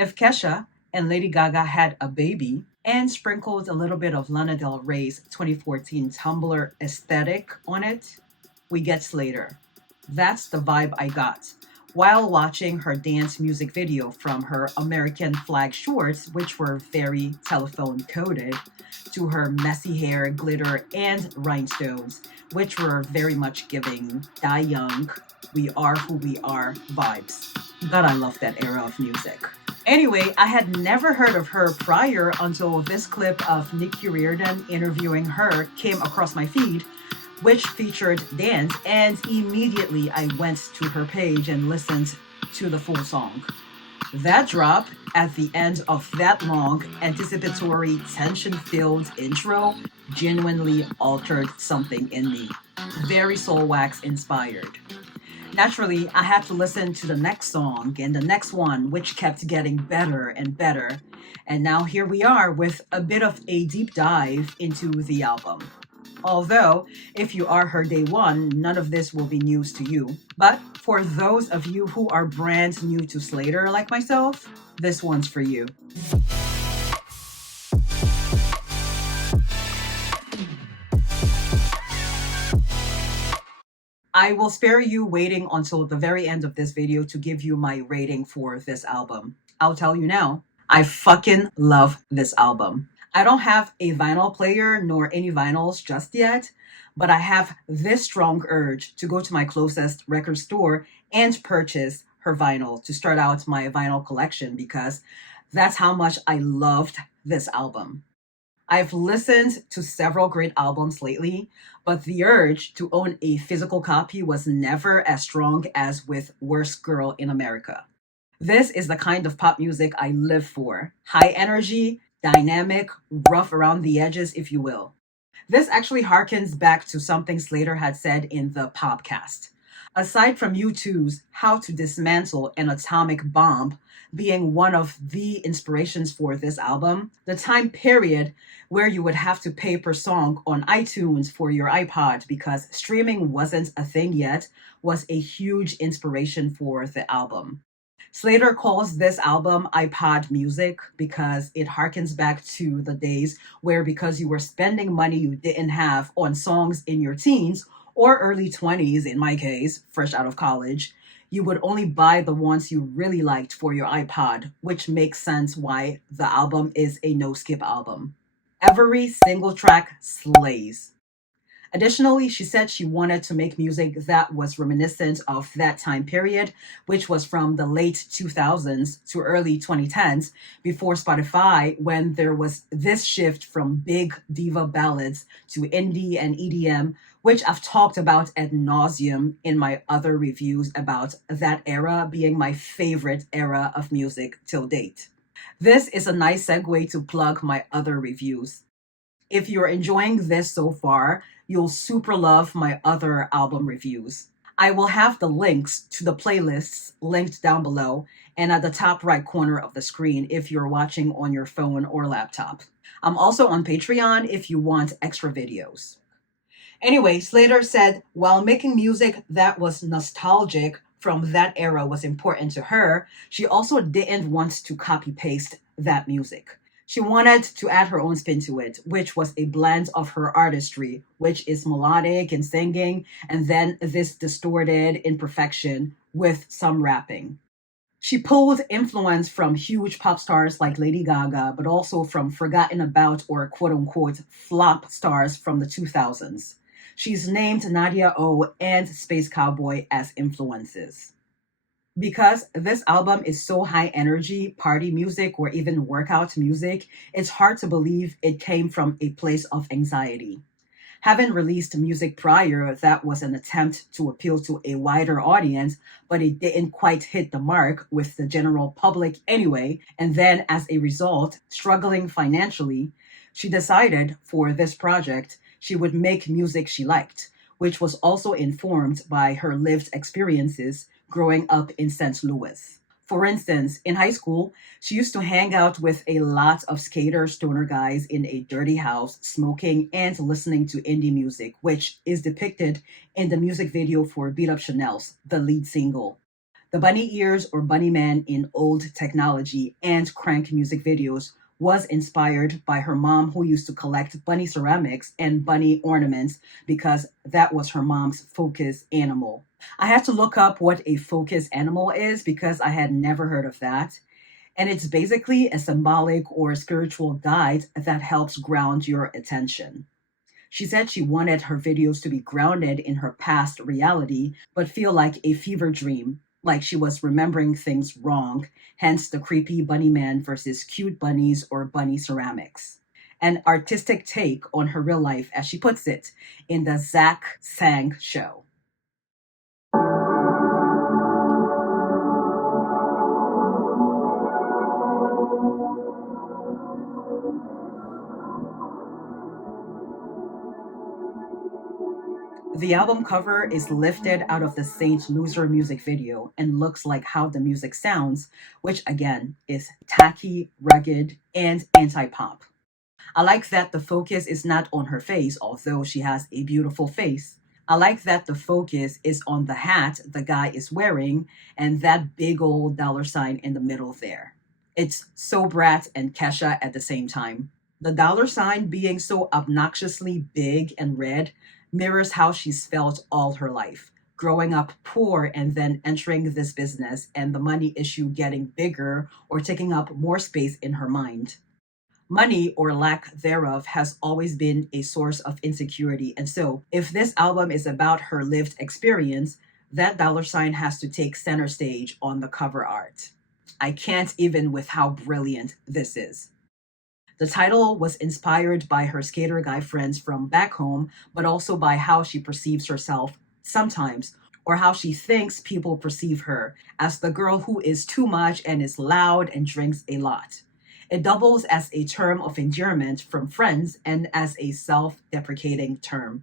If Kesha and Lady Gaga had a baby and sprinkled a little bit of Lana Del Rey's 2014 Tumblr aesthetic on it, we get Slayyyter. That's the vibe I got while watching her dance music video from her American flag shorts, which were very telephone coded, to her messy hair, glitter, and rhinestones, which were very much giving Die Young, We Are Who We Are vibes. God, I love that era of music. Anyway, I had never heard of her prior until this clip of Nikki Riordan interviewing her came across my feed, which featured dance, and immediately I went to her page and listened to the full song. That drop at the end of that long, anticipatory, tension filled intro genuinely altered something in me. Very Soul Wax inspired. Naturally, I had to listen to the next song and the next one, which kept getting better and better. And now here we are with a bit of a deep dive into the album. Although, if you are her day one, none of this will be news to you. But for those of you who are brand new to Slayyyter like myself, this one's for you. I will spare you waiting until the very end of this video to give you my rating for this album. I'll tell you now, I fucking love this album. I don't have a vinyl player nor any vinyls just yet, but I have this strong urge to go to my closest record store and purchase her vinyl to start out my vinyl collection because that's how much I loved this album. I've listened to several great albums lately, but the urge to own a physical copy was never as strong as with Worst Girl in America. This is the kind of pop music I live for. High energy, dynamic, rough around the edges, if you will. This actually harkens back to something Slayyyter had said in the Popcast. Aside from U2's How to Dismantle an Atomic Bomb being one of the inspirations for this album, the time period where you would have to pay per song on iTunes for your iPod because streaming wasn't a thing yet was a huge inspiration for the album. Slayyyter calls this album iPod music because it harkens back to the days where, because you were spending money you didn't have on songs in your teens or early 20s, in my case, fresh out of college, you would only buy the ones you really liked for your iPod, which makes sense why the album is a no-skip album. Every single track slays. Additionally, she said she wanted to make music that was reminiscent of that time period, which was from the late 2000s to early 2010s, before Spotify, when there was this shift from big diva ballads to indie and EDM, which I've talked about ad nauseum in my other reviews about that era being my favorite era of music till date. This is a nice segue to plug my other reviews. If you're enjoying this so far, you'll super love my other album reviews. I will have the links to the playlists linked down below and at the top right corner of the screen if you're watching on your phone or laptop. I'm also on Patreon if you want extra videos. Anyway, Slayyyter said while making music that was nostalgic from that era was important to her, she also didn't want to copy paste that music. She wanted to add her own spin to it, which was a blend of her artistry, which is melodic and singing, and then this distorted imperfection with some rapping. She pulled influence from huge pop stars like Lady Gaga, but also from forgotten about or quote unquote flop stars from the 2000s. She's named Nadia O and Space Cowboy as influences. Because this album is so high energy, party music, or even workout music, it's hard to believe it came from a place of anxiety. Having released music prior that was an attempt to appeal to a wider audience, but it didn't quite hit the mark with the general public anyway, and then as a result, struggling financially, she decided for this project she would make music she liked, which was also informed by her lived experiences growing up in St. Louis. For instance, in high school, she used to hang out with a lot of skater stoner guys in a dirty house, smoking and listening to indie music, which is depicted in the music video for Beat Up Chanel's, the lead single. The bunny ears or bunny man in old technology and crank music videos was inspired by her mom, who used to collect bunny ceramics and bunny ornaments because that was her mom's focus animal. I had to look up what a focus animal is because I had never heard of that. And it's basically a symbolic or spiritual guide that helps ground your attention. She said she wanted her videos to be grounded in her past reality, but feel like a fever dream, like she was remembering things wrong, hence the creepy bunny man versus cute bunnies or bunny ceramics. An artistic take on her real life, as she puts it, in the Zach Sang show. The album cover is lifted out of the Saint Loser music video and looks like how the music sounds, which again is tacky, rugged, and anti pop. I like that the focus is not on her face, although she has a beautiful face. I like that the focus is on the hat the guy is wearing and that big old dollar sign in the middle there. It's so Brat and Kesha at the same time. The dollar sign being so obnoxiously big and red mirrors how she's felt all her life. Growing up poor and then entering this business and the money issue getting bigger or taking up more space in her mind. Money or lack thereof has always been a source of insecurity. And so, if this album is about her lived experience, that dollar sign has to take center stage on the cover art. I can't even with how brilliant this is. The title was inspired by her skater guy friends from back home, but also by how she perceives herself sometimes, or how she thinks people perceive her as the girl who is too much and is loud and drinks a lot. It doubles as a term of endearment from friends and as a self deprecating term.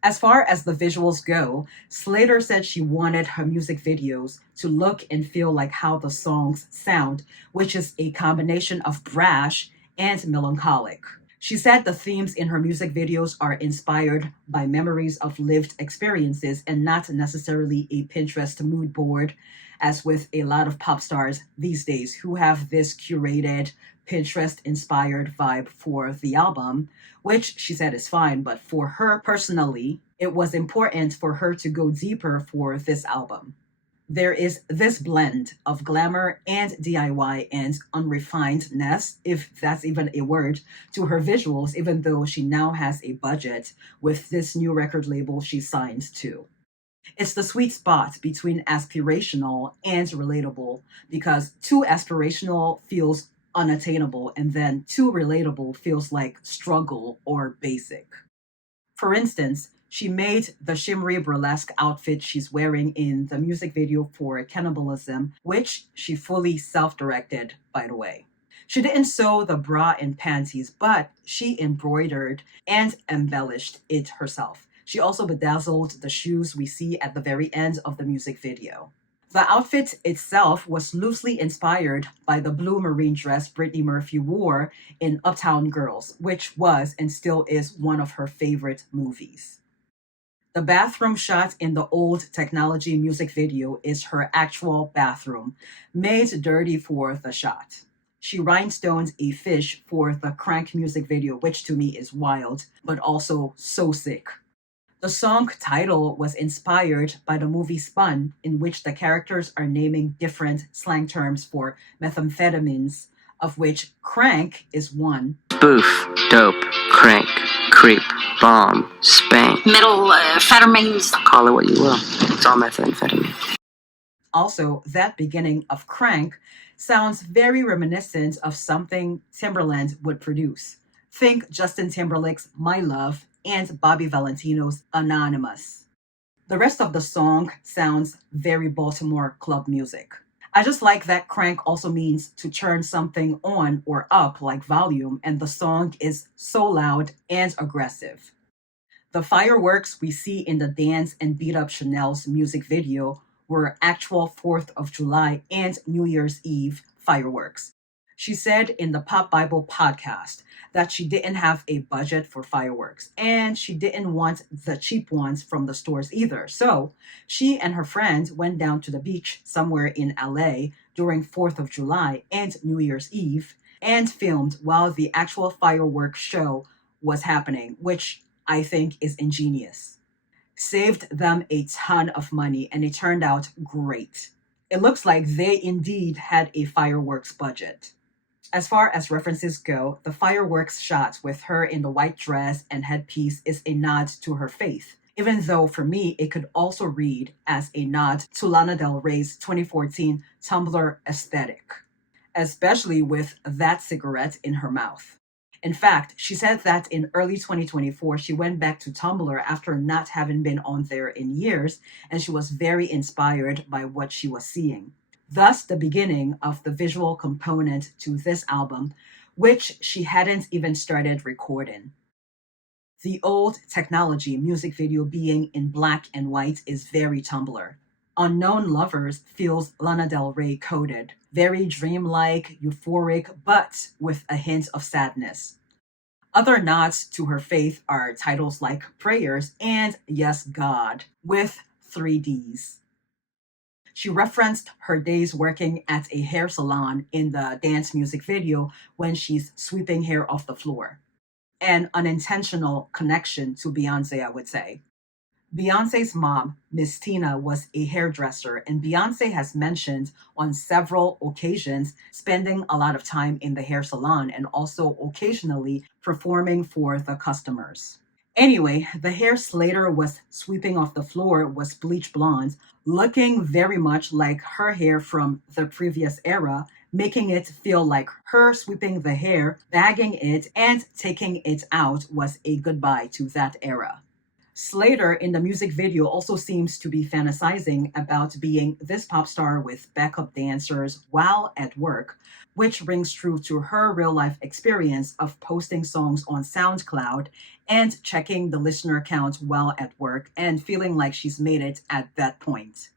As far as the visuals go, Slayyyter said she wanted her music videos to look and feel like how the songs sound, which is a combination of brash and melancholic. She said the themes in her music videos are inspired by memories of lived experiences and not necessarily a Pinterest mood board, as with a lot of pop stars these days who have this curated Pinterest inspired vibe for the album, which she said is fine, but for her personally, it was important for her to go deeper for this album. There is this blend of glamour and DIY and unrefinedness, if that's even a word, to her visuals, even though she now has a budget with this new record label she signed to. It's the sweet spot between aspirational and relatable because too aspirational feels unattainable and then too relatable feels like struggle or basic. For instance, she made the shimmery burlesque outfit she's wearing in the music video for Cannibalism, which she fully self directed, by the way. She didn't sew the bra and panties, but she embroidered and embellished it herself. She also bedazzled the shoes we see at the very end of the music video. The outfit itself was loosely inspired by the blue marine dress Brittany Murphy wore in Uptown Girls, which was and still is one of her favorite movies. The bathroom shot in the old technology music video is her actual bathroom, made dirty for the shot. She rhinestones a fish for the Crank music video, which to me is wild, but also so sick. The song title was inspired by the movie Spun, in which the characters are naming different slang terms for methamphetamines, of which crank is one. Spoof, dope, crank, creep, bomb, spank. Middle amphetamines. Call it what you will. It's all methamphetamine. Also, that beginning of crank sounds very reminiscent of something Timberland would produce. Think Justin Timberlake's My Love and Bobby Valentino's Anonymous. The rest of the song sounds very Baltimore club music. I just like that crank also means to turn something on or up like volume, and the song is so loud and aggressive. The fireworks we see in the Dance and Beat Up Chanel's music video were actual 4th of July and New Year's Eve fireworks. She said in the Pop Bible podcast that she didn't have a budget for fireworks and she didn't want the cheap ones from the stores either. So she and her friend went down to the beach somewhere in LA during 4th of July and New Year's Eve and filmed while the actual fireworks show was happening, which I think is ingenious. Saved them a ton of money and it turned out great. It looks like they indeed had a fireworks budget. As far as references go, the fireworks shot with her in the white dress and headpiece is a nod to her faith, even though for me it could also read as a nod to Lana Del Rey's 2014 Tumblr aesthetic, especially with that cigarette in her mouth. In fact, she said that in early 2024, she went back to Tumblr after not having been on there in years, and she was very inspired by what she was seeing. Thus, the beginning of the visual component to this album, which she hadn't even started recording. The old technology music video being in black and white is very Tumblr. Unknown Lovers feels Lana Del Rey coded, very dreamlike, euphoric, but with a hint of sadness. Other nods to her faith are titles like Prayers and Yes God, with 3Ds. She referenced her days working at a hair salon in the dance music video when she's sweeping hair off the floor. An unintentional connection to Beyonce, I would say. Beyonce's mom, Miss Tina, was a hairdresser, and Beyonce has mentioned on several occasions spending a lot of time in the hair salon and also occasionally performing for the customers. Anyway, the hair Slayyyter was sweeping off the floor was bleach blonde, looking very much like her hair from the previous era, making it feel like her sweeping the hair, bagging it, and taking it out was a goodbye to that era. Slayyyter in the music video also seems to be fantasizing about being this pop star with backup dancers while at work, which rings true to her real life experience of posting songs on SoundCloud and checking the listener count while at work and feeling like she's made it at that point.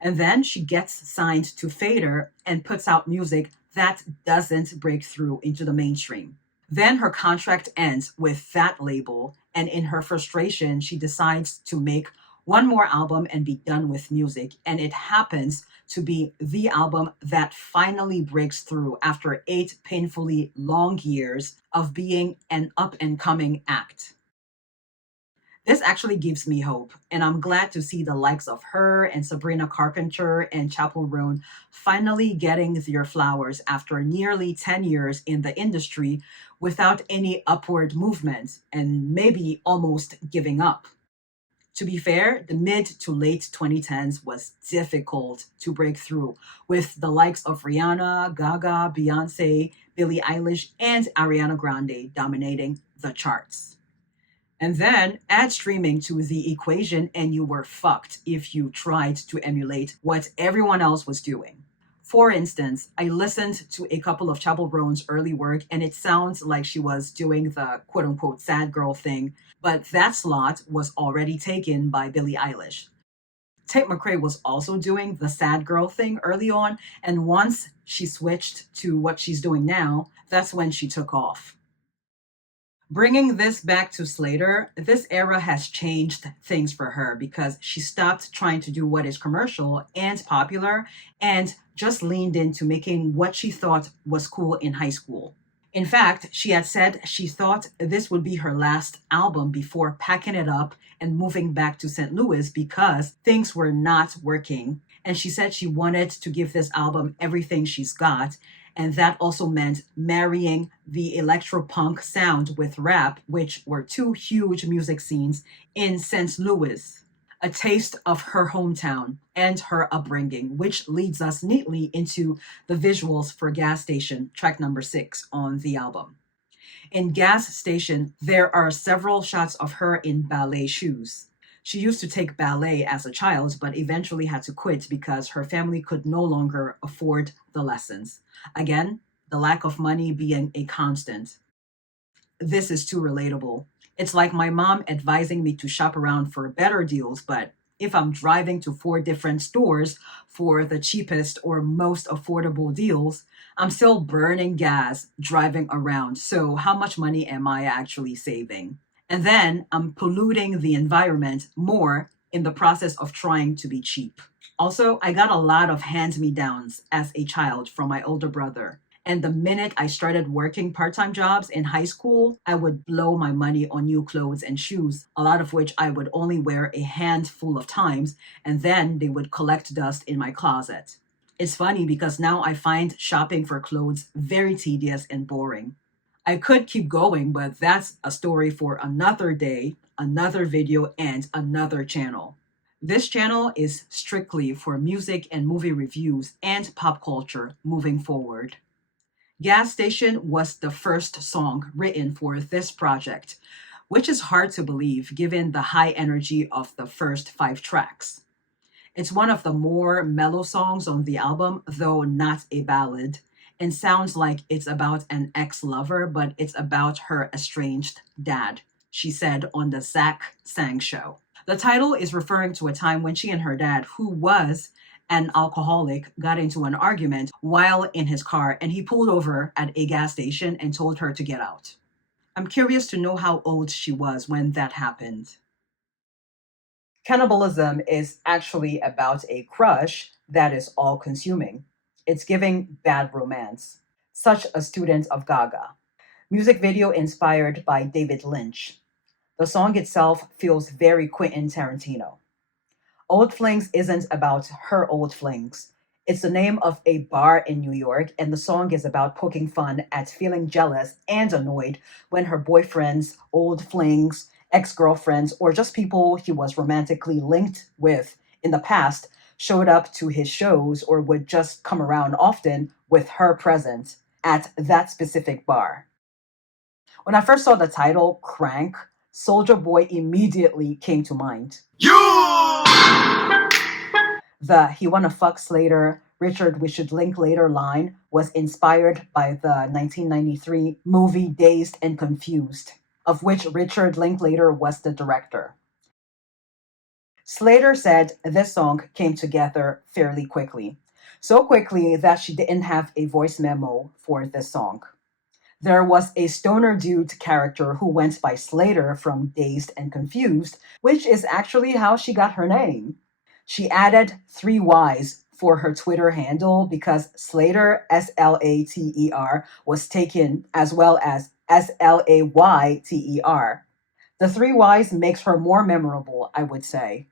And then she gets signed to Fader and puts out music that doesn't break through into the mainstream. Then her contract ends with that label, and in her frustration, she decides to make one more album and be done with music. And it happens to be the album that finally breaks through after 8 painfully long years of being an up and coming act. This actually gives me hope, and I'm glad to see the likes of her and Sabrina Carpenter and Chappell Roan finally getting their flowers after nearly 10 years in the industry without any upward movement and maybe almost giving up. To be fair, the mid to late 2010s was difficult to break through, with the likes of Rihanna, Gaga, Beyonce, Billie Eilish, and Ariana Grande dominating the charts. And then add streaming to the equation, and you were fucked if you tried to emulate what everyone else was doing. For instance, I listened to a couple of Chappell Roan's early work, and it sounds like she was doing the quote unquote sad girl thing, but that slot was already taken by Billie Eilish. Tate McRae was also doing the sad girl thing early on, and once she switched to what she's doing now, that's when she took off. Bringing this back to Slayyyter, this era has changed things for her because she stopped trying to do what is commercial and popular and just leaned into making what she thought was cool in high school. In fact, she had said she thought this would be her last album before packing it up and moving back to St. Louis because things were not working. And she said she wanted to give this album everything she's got. And that also meant marrying the electropunk sound with rap, which were two huge music scenes in St. Louis. A taste of her hometown and her upbringing, which leads us neatly into the visuals for Gas Station, track number 6 on the album. In Gas Station, there are several shots of her in ballet shoes. She used to take ballet as a child, but eventually had to quit because her family could no longer afford the lessons. Again, the lack of money being a constant. This is too relatable. It's like my mom advising me to shop around for better deals, but If I'm driving to 4 different stores for the cheapest or most affordable deals, I'm still burning gas driving around. So, how much money am I actually saving? And then I'm polluting the environment more in the process of trying to be cheap. Also, I got a lot of hand me downs as a child from my older brother. And the minute I started working part time jobs in high school, I would blow my money on new clothes and shoes, a lot of which I would only wear a handful of times, and then they would collect dust in my closet. It's funny because now I find shopping for clothes very tedious and boring. I could keep going, but that's a story for another day, another video, and another channel. This channel is strictly for music and movie reviews and pop culture moving forward. Gas Station was the first song written for this project, which is hard to believe given the high energy of the first 5 tracks. It's one of the more mellow songs on the album, though not a ballad, and sounds like it's about an ex lover, but it's about her estranged dad, she said on the Zach Sang show. The title is referring to a time when she and her dad, who was an alcoholic, got into an argument while in his car and he pulled over at a gas station and told her to get out. I'm curious to know how old she was when that happened. Cannibalism is actually about a crush that is all consuming. It's giving bad romance. Such a student of Gaga. Music video inspired by David Lynch. The song itself feels very Quentin Tarantino. Old Flings isn't about her old flings. It's the name of a bar in New York, and the song is about poking fun at feeling jealous and annoyed when her boyfriend's old flings, ex girlfriends, or just people he was romantically linked with in the past showed up to his shows or would just come around often with her present at that specific bar. When I first saw the title, Crank, Soldier Boy immediately came to mind. The "He Wanna Fuck Slater, Richard, we should link later" line was inspired by the 1993 movie Dazed and Confused, of which Richard Linklater was the director. Slater said this song came together fairly quickly, so quickly that she didn't have a voice memo for this song. There was a stoner dude character who went by Slater from Dazed and Confused, which is actually how she got her name. She added 3 Ys for her Twitter handle because Slater, Slater, was taken as well as Slayter. The 3 Ys makes her more memorable, I would say.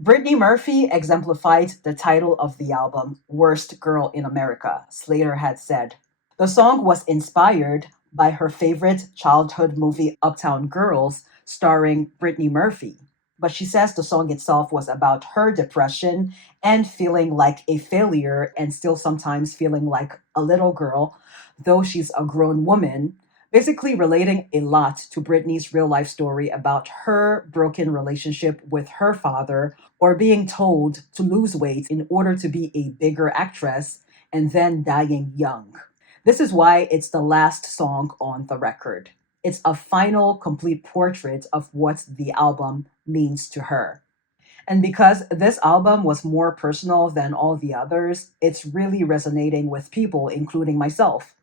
Brittany Murphy exemplified the title of the album, Worst Girl in America, Slater had said. The song was inspired by her favorite childhood movie, Uptown Girls, starring Brittany Murphy. But she says the song itself was about her depression and feeling like a failure and still sometimes feeling like a little girl, though she's a grown woman, basically relating a lot to Brittany's real life story about her broken relationship with her father or being told to lose weight in order to be a bigger actress and then dying young. This is why it's the last song on the record. It's a final, complete portrait of what the album means to her. And because this album was more personal than all the others, it's really resonating with people, including myself.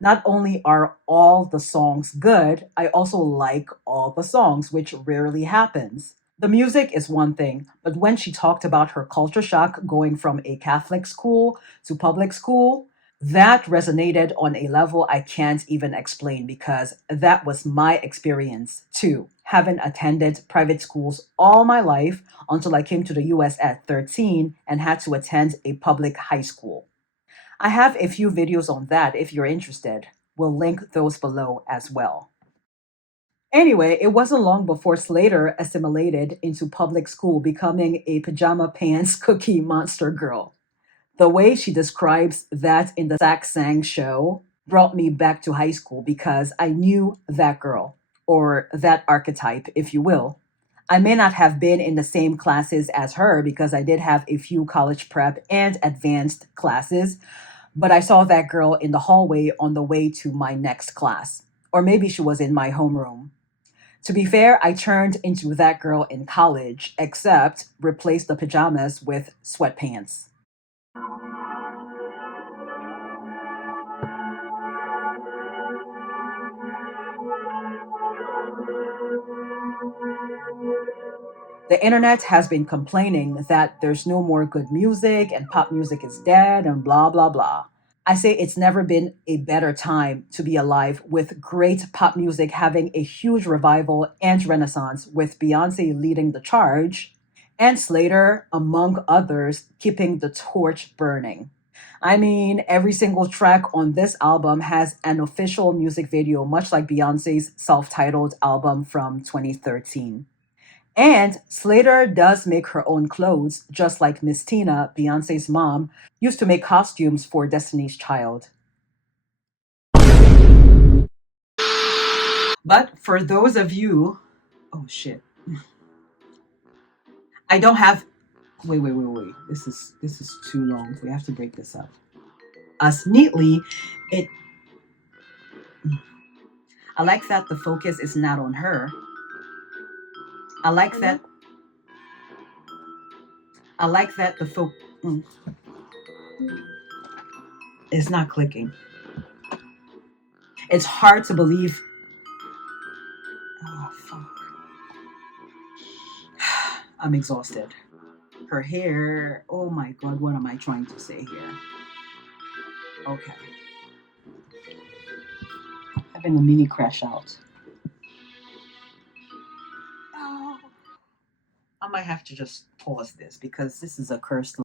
Not only are all the songs good, I also like all the songs, which rarely happens. The music is one thing, but when she talked about her culture shock going from a Catholic school to public school, that resonated on a level I can't even explain because that was my experience too, having attended private schools all my life until I came to the US at 13 and had to attend a public high school. I have a few videos on that if you're interested. We'll link those below as well. Anyway, it wasn't long before Slater assimilated into public school, becoming a pajama pants cookie monster girl. The way she describes that in the Zach Sang show brought me back to high school because I knew that girl, or that archetype, if you will. I may not have been in the same classes as her because I did have a few college prep and advanced classes, but I saw that girl in the hallway on the way to my next class. Or maybe she was in my homeroom. To be fair, I turned into that girl in college, except replaced the pajamas with sweatpants. The internet has been complaining that there's no more good music and pop music is dead and blah, blah, blah. I say it's never been a better time to be alive with great pop music having a huge revival and renaissance, with Beyonce leading the charge and Slayyyter, among others, keeping the torch burning. I mean, every single track on this album has an official music video, much like Beyonce's self titled album from 2013. And Slayyyter does make her own clothes, just like Miss Tina, Beyonce's mom, used to make costumes for Destiny's Child. But for those of you, oh shit, I don't have. Wait. This is too long. We have to break this up. Us neatly, it. I like that the focus is not on her. I like that. I like that the focus. It's not clicking. It's hard to believe. Oh fuck. I'm exhausted. Her hair. Oh my god, what am I trying to say here? Okay. Having a mini crash out. Oh. I might have to just pause this because this is a cursed